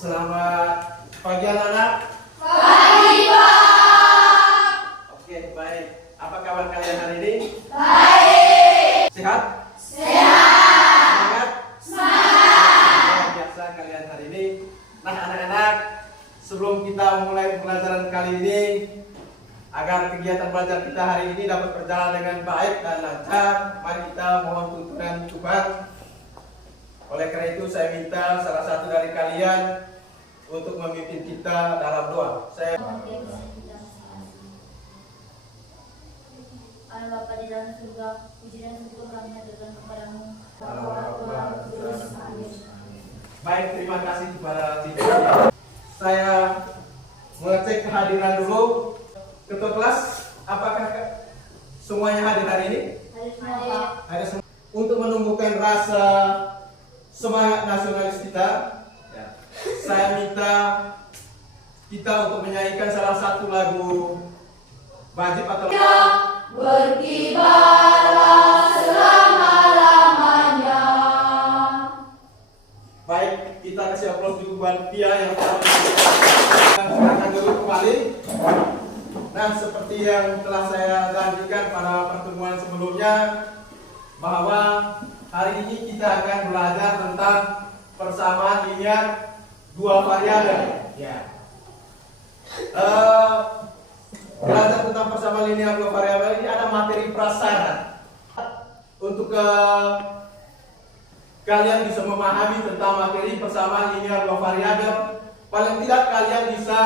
Selamat pagi anak-anak. Pagi, Pak. Oke, baik. Apa kabar kalian hari ini? Baik. Sehat? Sehat. Semangat? Semangat. Luar biasa kalian hari ini. Nah, anak-anak, sebelum kita memulai pembelajaran kali ini, agar kegiatan belajar kita hari ini dapat berjalan dengan baik dan lancar, mari kita mohon tuntunan Tuhan. Oleh karena itu saya minta salah satu dari kalian untuk memimpin kita dalam doa. Saya Allah Bapa di dalam surga, puji dan syukur kami haturkan kepadamu. Baik, terima kasih kepada Cici. Saya mengecek kehadiran dulu. Ketua kelas, apakah semuanya hadir hari ini? Hadir semua. Untuk menumbuhkan rasa semangat nasionalis kita, ya, saya minta kita untuk menyanyikan salah satu lagu wajib atau Berkibarlah selama-lamanya. baik, kita kasih aplaus dulu buat Pia yang telah silakan dulu kembali. Nah, seperti yang telah saya janjikan pada pertemuan sebelumnya, bahwa hari ini kita akan belajar tentang persamaan linear dua variabel. Ya. Belajar tentang persamaan linear dua variabel ini ada materi prasyarat untuk kalian bisa memahami tentang materi persamaan linear dua variabel. Paling tidak kalian bisa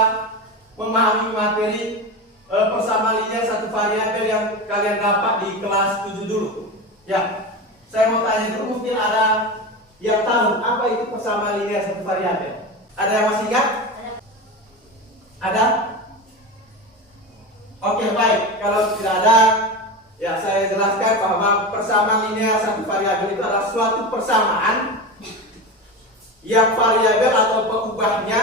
memahami materi persamaan linear satu variabel yang kalian dapat di kelas 7 dulu. Ya. Saya mau tanya dulu, mungkin ada yang tahu apa itu persamaan linear satu variabel? Ada yang masih ingat? Ada? Oke, baik. Kalau tidak ada, ya saya jelaskan bahwa persamaan linear satu variabel itu adalah suatu persamaan yang variabel atau pengubahnya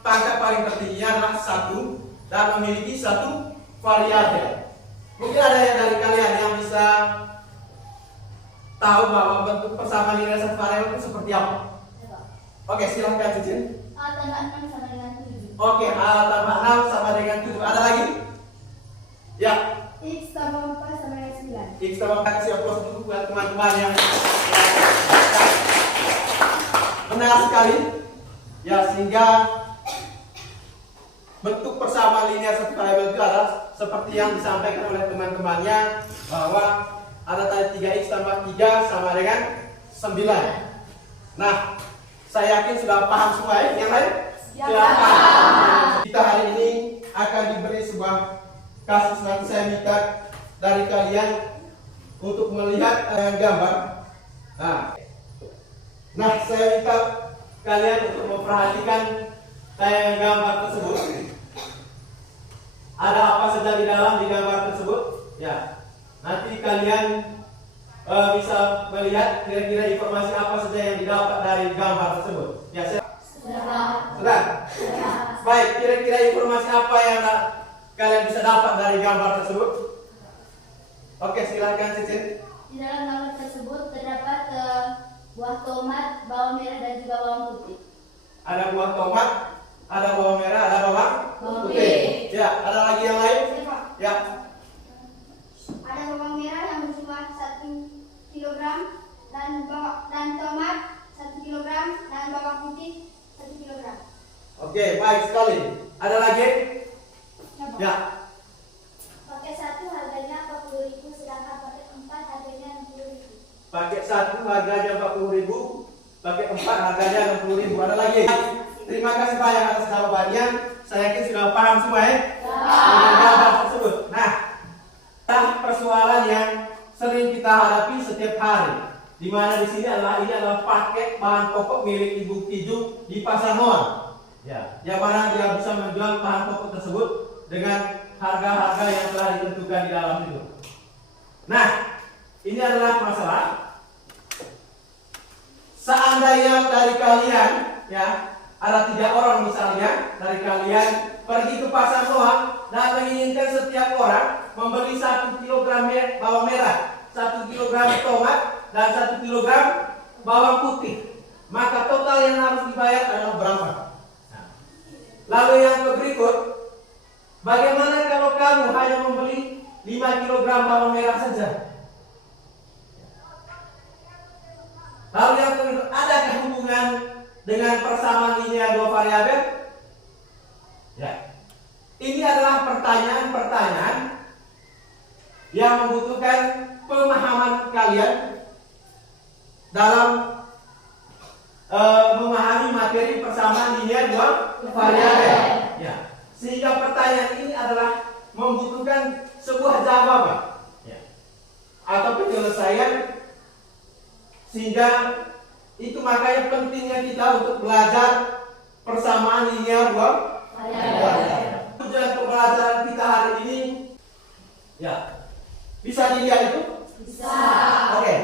pangkat paling tertingginya adalah 1 dan memiliki satu variabel. Mungkin ada yang dari kalian yang bisa tahu bahwa bentuk persamaan linear satu variabel itu seperti apa? Oke, silahkan Cicin. A tambah 6 sama dengan 7. Oke, A tambah 6 sama dengan 7. Ada lagi? Ya. X tambah 4 sama dengan 9. X tambah 4, kasih aplaus dulu buat teman-teman yang benar sekali. Ya, sehingga bentuk persamaan linear satu variabel itu adalah seperti yang disampaikan oleh teman-temannya, bahwa ada tadi 3x tambah 3 sama dengan 9. Nah, saya yakin sudah paham semua ya? Yang lain? Silakan. Kita hari ini akan diberi sebuah kasus, nanti saya minta dari kalian untuk melihat gambar. Nah, saya minta kalian untuk memperhatikan tayangan gambar tersebut. Ada apa saja di dalam di gambar tersebut? Ya, nanti kalian bisa melihat kira-kira informasi apa saja yang didapat dari gambar tersebut. Ya, sudah. Baik, kira-kira informasi apa yang kalian bisa dapat dari gambar tersebut? Oke, silakan Cicin. Di dalam gambar tersebut terdapat buah tomat, bawang merah dan juga bawang putih. Ada buah tomat, ada bawang merah, ada bawang putih. Ya, ada lagi yang lain? Ya. Ada bawang merah yang berjumlah 1 kg dan tomat 1 kg dan bawang putih 1 kg. Oke, baik sekali. Ada lagi? Ya. Paket 1 harganya 40.000, sedangkan paket 4 harganya 60.000. Paket 1 harganya 40.000, paket 4 harganya 60.000. Ada lagi? Terima kasih banyak atas jawabannya. Saya yakin sudah paham semua ya? Dengan gambar tersebut. Nah, persoalan yang sering kita hadapi setiap hari, di mana di sini ini adalah paket bahan pokok milik Ibu Kiju di Pasar Moan. Ya, yang mana dia bisa menjual bahan pokok tersebut dengan harga-harga yang telah ditentukan di dalam itu. Nah, ini adalah masalah. Seandainya dari kalian, ya, ada 3 orang misalnya dari kalian pergi ke pasar Moan dan menginginkan setiap orang membeli 1 kg bawang merah, 1 kg tomat, dan 1 kg bawang putih. maka total yang harus dibayar adalah berapa? Lalu yang berikut, bagaimana kalau kamu hanya membeli 5 kg bawang merah saja? Lalu yang berikut, adakah hubungan dengan persamaan linear dua variabel? Ya. Ini adalah pertanyaan-pertanyaan yang membutuhkan pemahaman kalian dalam memahami materi persamaan linear dua variabel. Ya. Sehingga pertanyaan ini adalah membutuhkan sebuah jawaban, ya, atau penyelesaian. Sehingga itu makanya pentingnya kita untuk belajar persamaan linear dua variabel. Tujuan pembelajaran kita hari ini, ya, bisa dilihat itu? Bisa. Oke.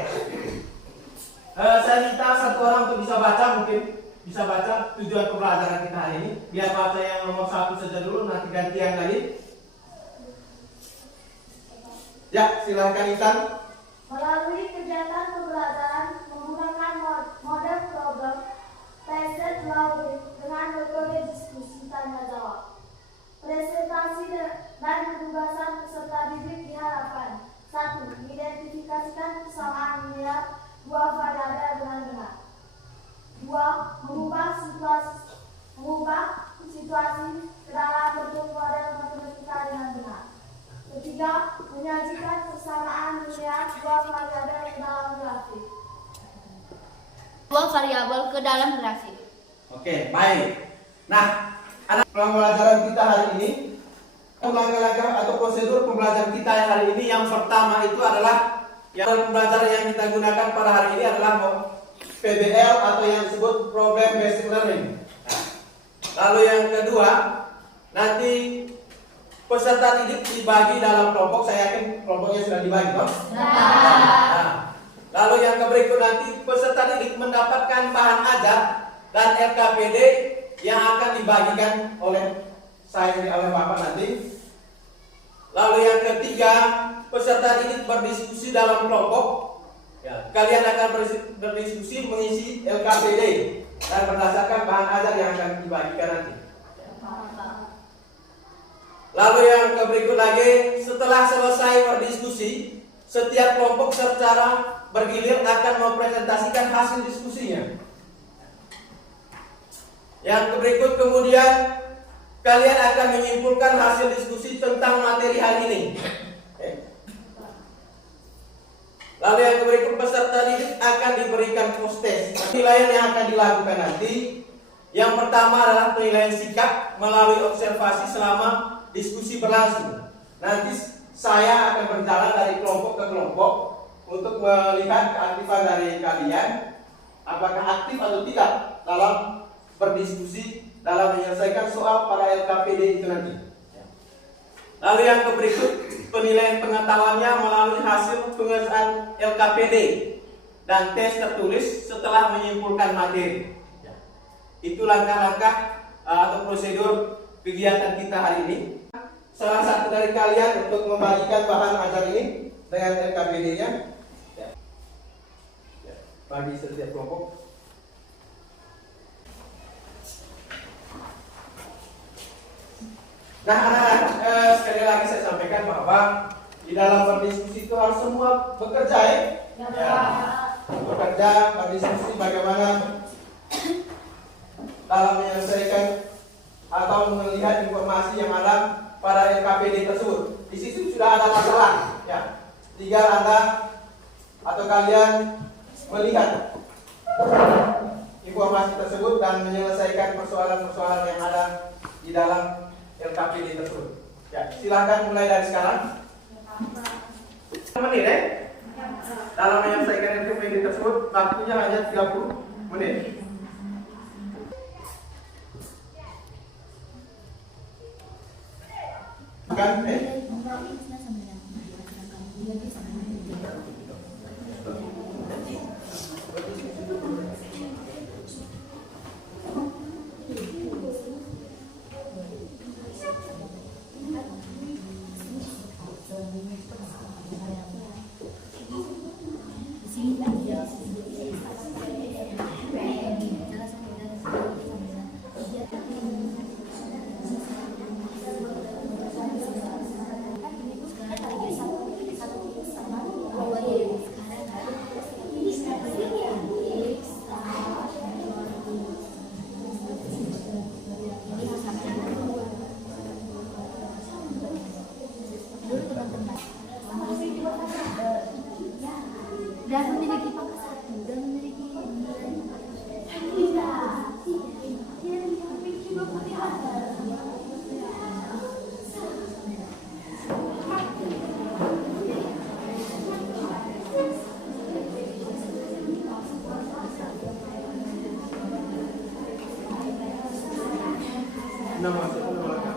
Saya minta satu orang untuk bisa baca, mungkin bisa baca tujuan pembelajaran kita hari ini. Biar baca yang nomor 1 saja dulu, nanti ganti yang lain. Ya, silahkan Intan. Melalui kegiatan pembelajaran menggunakan model problem based learning dengan metode diskusi tanya jawab. Presentasi dan penugasan peserta didik diharapkan: 1. Mengidentifikasikan persamaan linear dua variabel dengan benar. 2. Mengubah situasi ke dalam bentuk model matematika dengan benar. 3. Menyajikan persamaan linear dua variabel ke dalam grafik. Dua variabel ke dalam grafik. Oke, baik. Nah, pembelajaran kita hari ini, langkah-langkah atau prosedur pembelajaran kita yang hari ini, yang pertama itu adalah yang pembelajaran yang kita gunakan pada hari ini adalah PBL atau yang disebut Problem Based Learning. Lalu yang kedua, nanti peserta didik dibagi dalam kelompok. Saya yakin kelompoknya sudah dibagi, toh? Nah, lalu yang berikut, nanti peserta didik mendapatkan bahan ajar dan LKPD yang akan dibagikan oleh saya oleh Bapak nanti. Lalu yang ketiga, peserta didik berdiskusi dalam kelompok. Ya, kalian akan berdiskusi mengisi LKPD dan berdasarkan bahan ajar yang akan dibagikan nanti. Lalu yang berikut lagi, setelah selesai berdiskusi, setiap kelompok secara bergilir akan mempresentasikan hasil diskusinya. Yang berikut kemudian kalian akan menyimpulkan hasil diskusi tentang materi hari ini. Lalu yang berikut, peserta didik akan diberikan post test. Penilaian yang akan dilakukan nanti, yang pertama adalah penilaian sikap melalui observasi selama diskusi berlangsung. Nanti saya akan berjalan dari kelompok ke kelompok untuk melihat keaktifan dari kalian, apakah aktif atau tidak dalam berdiskusi dalam menyelesaikan soal pada LKPD itu nanti. Lalu yang berikut, penilaian pengetahuannya melalui hasil pengerjaan LKPD dan tes tertulis setelah menyimpulkan materi. Itu langkah-langkah atau prosedur kegiatan kita hari ini. Salah satu dari kalian untuk membagikan bahan ajar ini dengan LKPD-nya, bagi setiap kelompok. Nah, anak-anak, sekali lagi saya sampaikan bahwa di dalam berdiskusi itu harus semua bekerja, ya? Ya. Bekerja, berdiskusi bagaimana dalam menyelesaikan atau melihat informasi yang ada pada LKPD tersebut. Di situ sudah ada masalah, ya. Tinggal Anda atau kalian melihat informasi tersebut dan menyelesaikan persoalan-persoalan yang ada di dalam LKPD tersebut. Ya, silakan mulai dari sekarang. Menit, dalam menyelesaikan LKPD tersebut, waktunya hanya 30 menit. Kan, Nama lengkap.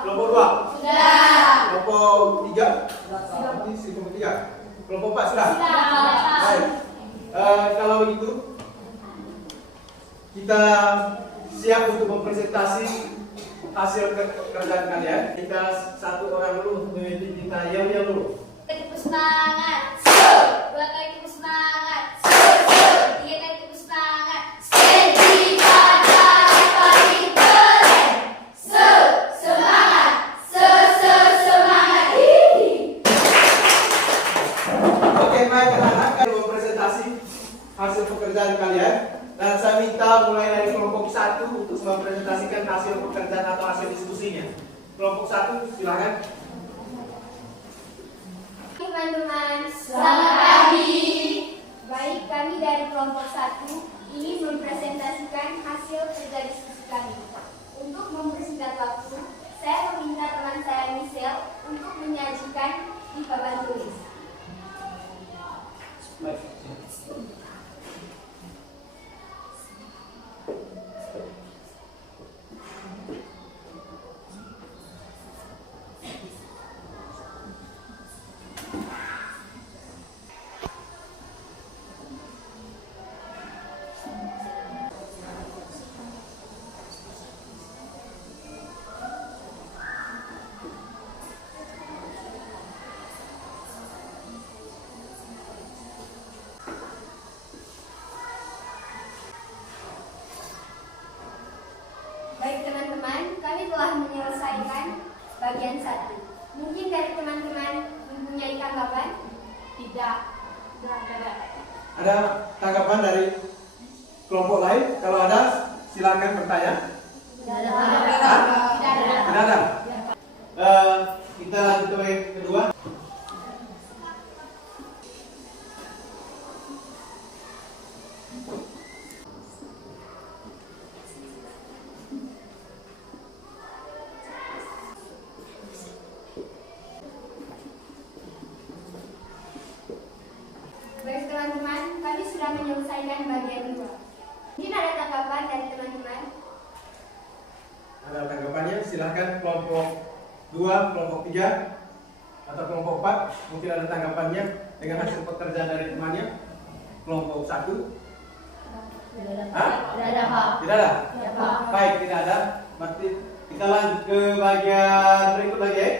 Kelompok 2? Sudah. Kelompok 3? Sudah. Kelompok 4 sudah? Sudah. Baik. Kalau begitu kita siap untuk mempresentasi hasil kerjaan kalian. Kita satu orang dulu untuk memimpin kita. Yang dulu. Tepuk semangat. 2 kali tepuk semangat. 3 kali tepuk semangat. Hasil pekerjaan kalian, dan saya minta mulai dari kelompok 1 untuk mempresentasikan hasil pekerjaan atau hasil diskusinya. Kelompok 1 silakan. Teman-teman, selamat pagi. Baik, kami dari kelompok 1 ingin mempresentasikan hasil kerja diskusi kami. Untuk mempersingkat waktu, saya meminta teman saya Michelle untuk menyajikan di papan tulis. Baik. Baik teman-teman, kami telah menyelesaikan bagian 1. Mungkin dari teman-teman mempunyai tanggapan? Tidak. Ada tanggapan dari kelompok lain? Kalau ada, silakan bertanya. Tidak ada. Tidak ada. Kita lanjut ke yang kedua. Baik teman-teman, kami sudah menyelesaikan bagian 2. Mungkin ada tanggapan dari teman-teman? Ada tanggapannya? Silakan kelompok 2, kelompok 3, atau kelompok 4. Mungkin ada tanggapannya dengan hasil pekerjaan dari temannya. Kelompok 1. Tidak ada, Pak. Tidak ada? Tidak, Pak. Baik, tidak ada. Berarti kita lanjut ke bagian berikut lagi ya.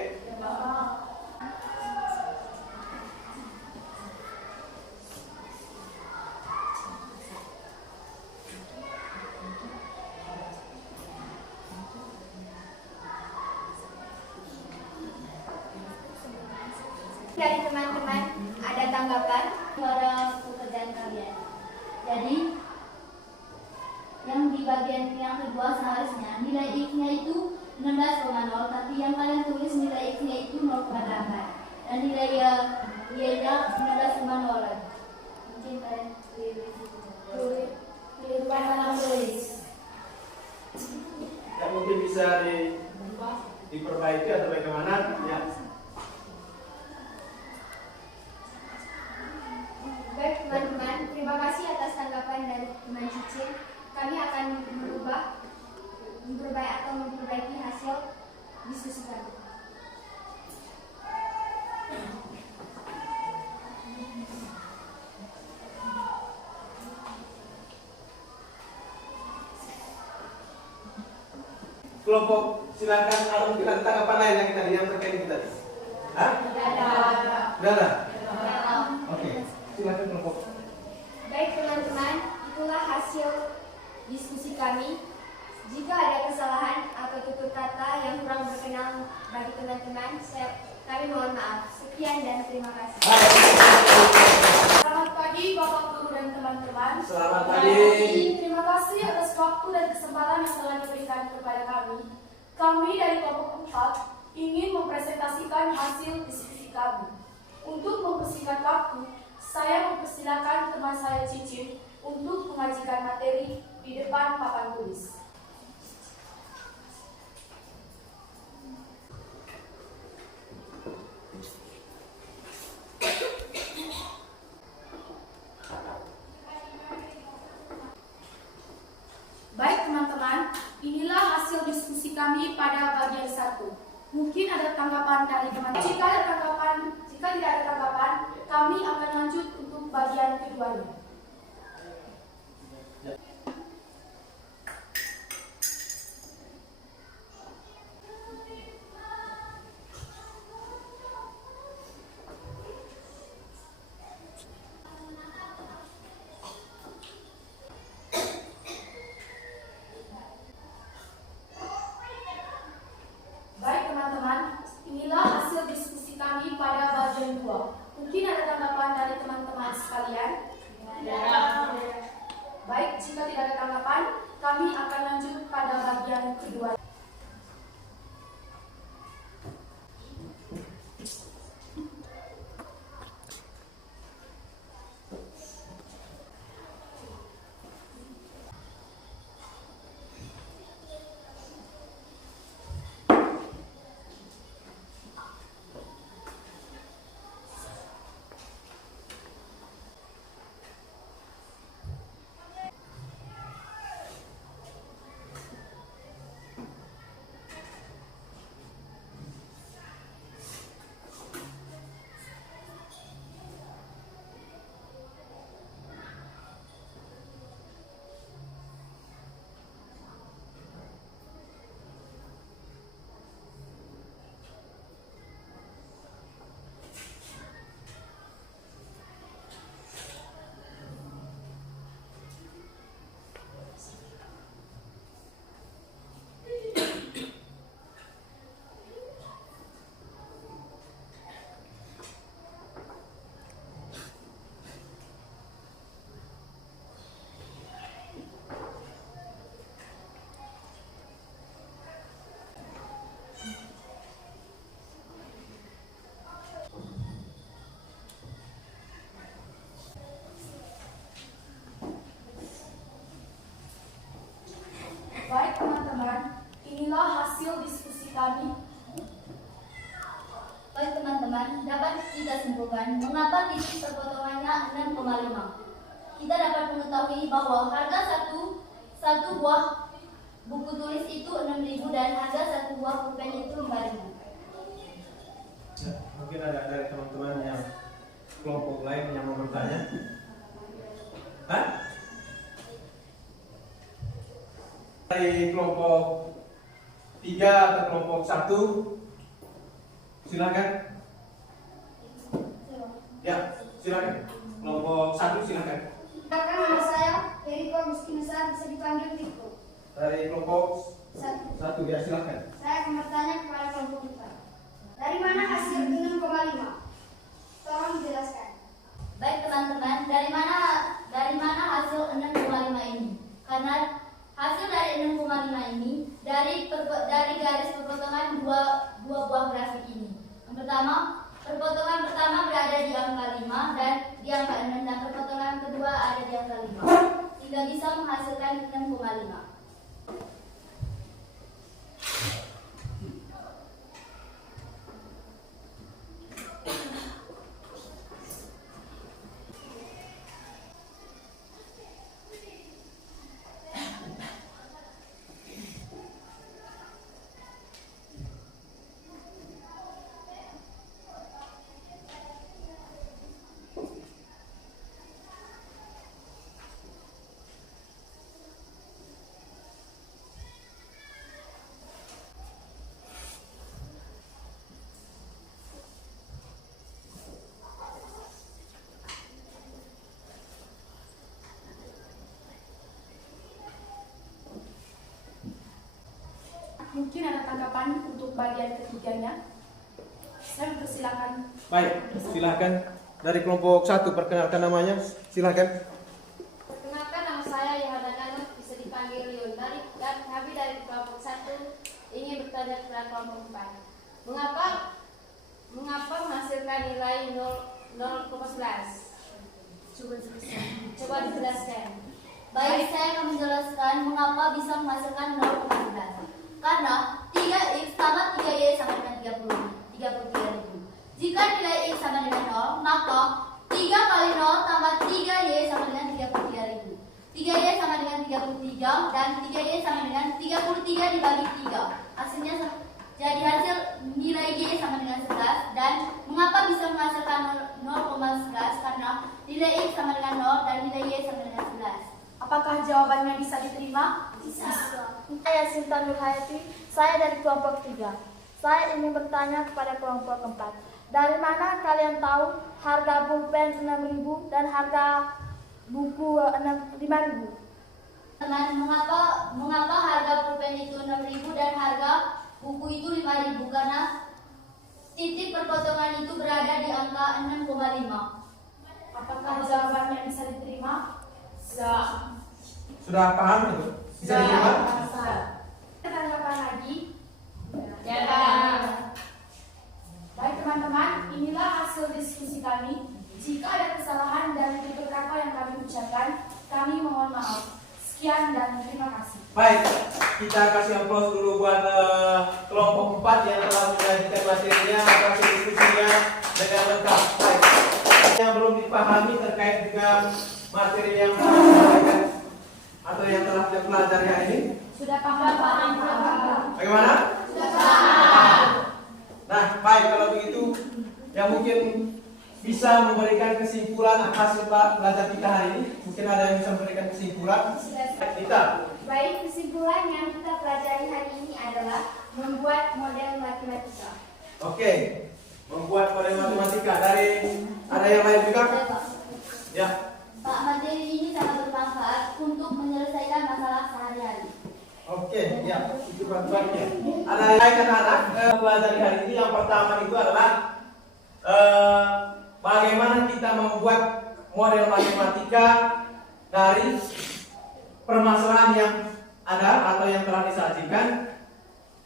yang kedua seharusnya nilai X-nya itu 16,0, tapi yang kalian tulis nilai X-nya itu 0,8 dan nilai Y-nya 19,0 lagi. Mungkin kalian pilih dalam tulis. Ya, mungkin bisa diperbaiki atau bagaimana ya. Baik teman-teman, terima kasih atas tanggapan dari teman Cicin. Kami akan memperbaiki hasil diskusi kami. Kelompok silakan kalau mungkin tanggapan lain yang kita lihat terkait ini tadi. Hah? Sudah ada? Oke, silakan kelompok. Baik teman-teman, itulah hasil diskusi kami. Jika ada kesalahan atau tutur kata yang kurang berkenan bagi teman-teman, kami mohon maaf. Sekian dan terima kasih. Selamat pagi Bapak Guru dan teman-teman. Selamat pagi. Terima kasih atas waktu dan kesempatan yang telah diberikan kepada kami. Kami dari kelompok 4 ingin mempresentasikan hasil diskusi kami. Untuk mempersingkat waktu, saya mempersilakan teman saya Cicin untuk mengajukan materi di depan papan tulis. Baik teman-teman, inilah hasil diskusi kami pada bagian 1. Mungkin ada tanggapan dari teman-teman. Jika tidak ada tanggapan, kami akan lanjut untuk bagian keduanya. Baik teman-teman, inilah hasil diskusi kami pada bagian 2. Mungkin ada tanggapan dari teman-teman sekalian? Baik, jika tidak ada tanggapan, kami akan lanjut pada bagian kedua. Baik teman-teman, inilah hasil diskusi kami. Baik teman-teman, dapat kita simpulkan mengapa titik terpotongannya 6,5. Kita dapat mengetahui bahwa harga satu buah buku tulis itu 6.000 dan harga satu buah pulpen itu 5.000. Ya, mungkin ada dari teman-teman yang kelompok lain yang mau bertanya. Hah? Dari kelompok 3 atau kelompok 1, silakan. Ya, silakan. Kelompok 1 silakan. Perkenalkan nama saya Eriko Muskinasa, bisa dipanggil Tiko. Dari kelompok 1. 1 ya silakan. Saya akan bertanya kepada kelompok 4. Dari mana hasil 6,5? Tolong dijelaskan. Baik teman-teman, dari mana hasil 6,5 ini? Karena Hasil dari 6,5 ini dari garis perpotongan dua buah grafik ini. Yang pertama, perpotongan pertama berada di angka 5 dan di angka 6, dan perpotongan kedua ada di angka 5. Sehingga bisa menghasilkan 6,5. Mungkin ada tanggapan untuk bagian ketiganya. Saya persilakan. Baik, silakan dari kelompok 1 perkenalkan namanya. Silakan. Perkenalkan, nama saya Yohana Nano, bisa dipanggil Leon. Dan kami dari kelompok 1 ingin bertanya kepada kelompok 4. Mengapa menghasilkan nilai 0,11? Coba dijelaskan. Baik, saya akan menjelaskan mengapa bisa menghasilkan 0,11. Karena 3x tambah 3y sama dengan 33.000. Jika nilai x sama dengan 0, maka 3 kali 0 tambah 3y sama dengan 33.000. 3y sama dengan 33 dan 3y sama dengan 33 dibagi 3. Hasilnya jadi hasil nilai y sama dengan 11. Dan mengapa bisa menghasilkan 0,11? Karena nilai x sama dengan 0 dan nilai y sama dengan 11. Apakah jawabannya bisa diterima? Bisa. Saya Sinta Nurhayati, saya dari kelompok 3. Saya ingin bertanya kepada kelompok 4. Dari mana kalian tahu harga pulpen 6.000 dan harga buku 5.000? Teman, mengapa harga pulpen itu 6.000 dan harga buku itu 5.000? Karena titik perpotongan itu berada di angka 6,5. Apakah jawabannya bisa diterima? Sudah paham itu? Bisa diterima? Tanggapan lagi? Ya. Baik teman-teman, inilah hasil diskusi kami. Jika ada kesalahan dan beberapa yang kami ucapkan, kami mohon maaf. Sekian dan terima kasih. Baik, kita kasih aplaus dulu buat kelompok 4 yang telah menyajikan materinya, hasil diskusinya dengan lengkap. Baik. Yang belum dipahami terkait dengan materi yang disampaikan atau yang telah kita pelajari hari ini, Sudah paham? bagaimana? Sudah paham. Nah, baik, kalau begitu yang mungkin bisa memberikan kesimpulan hasil belajar kita hari ini, mungkin ada yang bisa memberikan kesimpulan. Kita. Baik, kesimpulan yang kita pelajari hari ini adalah membuat model matematika. Oke, membuat model matematika. Dari ada yang lain juga? Ya. Pak, materi ini sangat bermanfaat untuk menyelesaikan masalah sehari-hari. Oke, ya, itu bantuannya. Ada yang lain anak-anak pelajari hari ini. Yang pertama itu adalah bagaimana kita membuat model matematika dari permasalahan yang ada atau yang telah disajikan.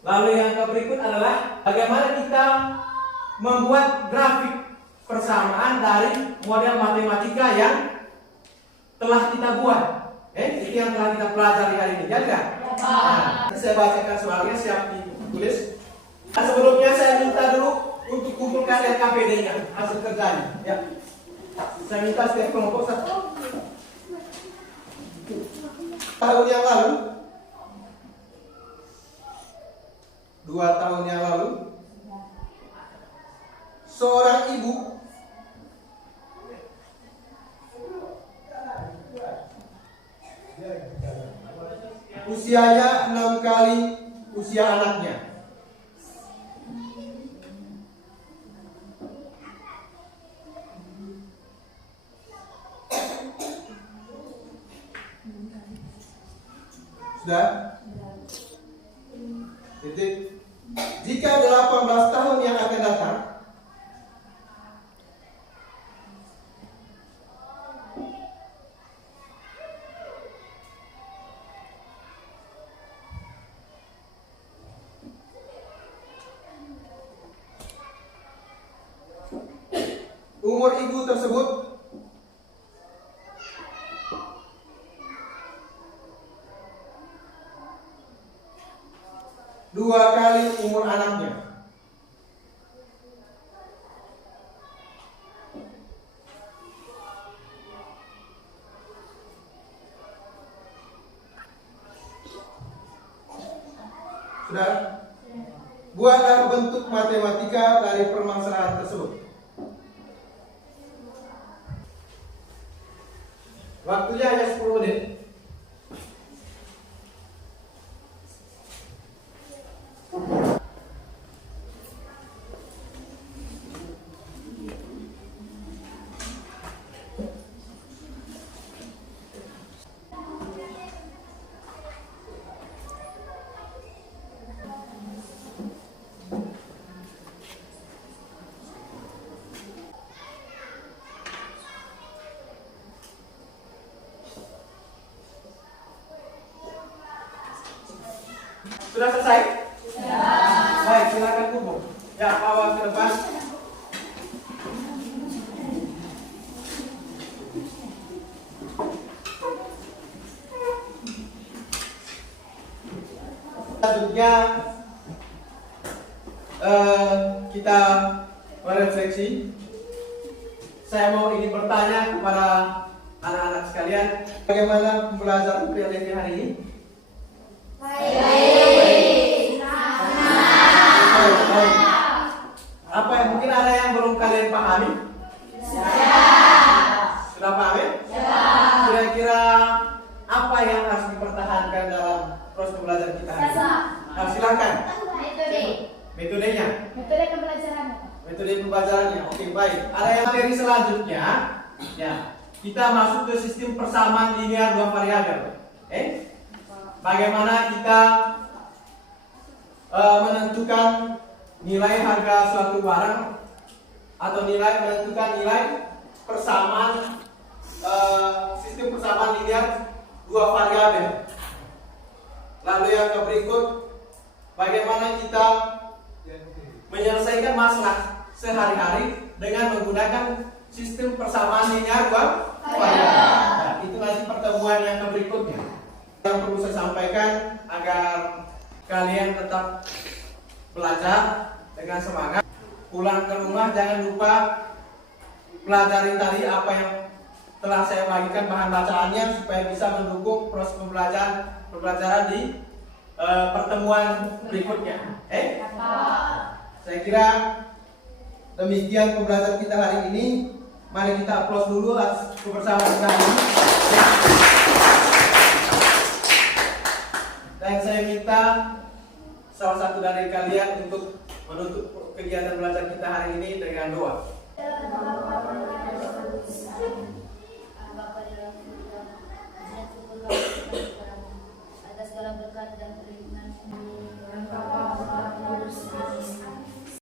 Lalu yang berikut adalah bagaimana kita membuat grafik persamaan dari model matematika yang telah kita buat. Itu yang telah kita pelajari hari ini, jadi kan? Nah, saya bacakan soalnya, siap ditulis. Nah, sebelumnya saya minta dulu untuk kumpulkan LKPD-nya, hasil kerjanya. Ya. Saya minta setiap kelompok satu. Tahun yang lalu, 2 tahun yang lalu, seorang ibu usianya 6 kali usia anaknya. Sudah? Titik. Jika 18 tahun yang akan datang, umur ibu tersebut dua kali umur anaknya. Sudah? Buatlah bentuk matematika dari permasalahan tersebut. Waktunya hanya 10 menit. Sudah selesai? Ya. Baik, silakan kumpul. Ya, bawa ke depan. Selanjutnya kita merefleksi. Saya mau ingin bertanya kepada anak-anak sekalian, bagaimana pembelajaran kreatif hari ini? Baik. Apa yang mungkin ada yang belum kalian pahami? Sudah paham ya? Kira-kira apa yang harus dipertahankan dalam proses pembelajaran kita hari ini? Nah, silakan. Metodenya. Metode pembelajaran. Metode pembelajarannya. Oke, baik. Ada yang materi selanjutnya. Ya, kita masuk ke sistem persamaan linear dua variabel. Bagaimana kita menentukan nilai harga suatu barang atau menentukan nilai persamaan sistem persamaan linear dua variabel. Lalu yang berikut, bagaimana kita menyelesaikan masalah sehari-hari dengan menggunakan sistem persamaan linear dua variabel. Nah, itu nanti pertemuan yang berikutnya. Yang perlu saya sampaikan agar kalian tetap belajar dengan semangat. Pulang ke rumah jangan lupa pelajari tadi apa yang telah saya bagikan bahan bacaannya supaya bisa mendukung proses pembelajaran di pertemuan berikutnya. Saya kira demikian pembelajaran kita hari ini. Mari kita aplaus dulu atas kebersamaan kita hari ini. Dan saya minta salah satu dari kalian untuk menutup kegiatan belajar kita hari ini dengan doa.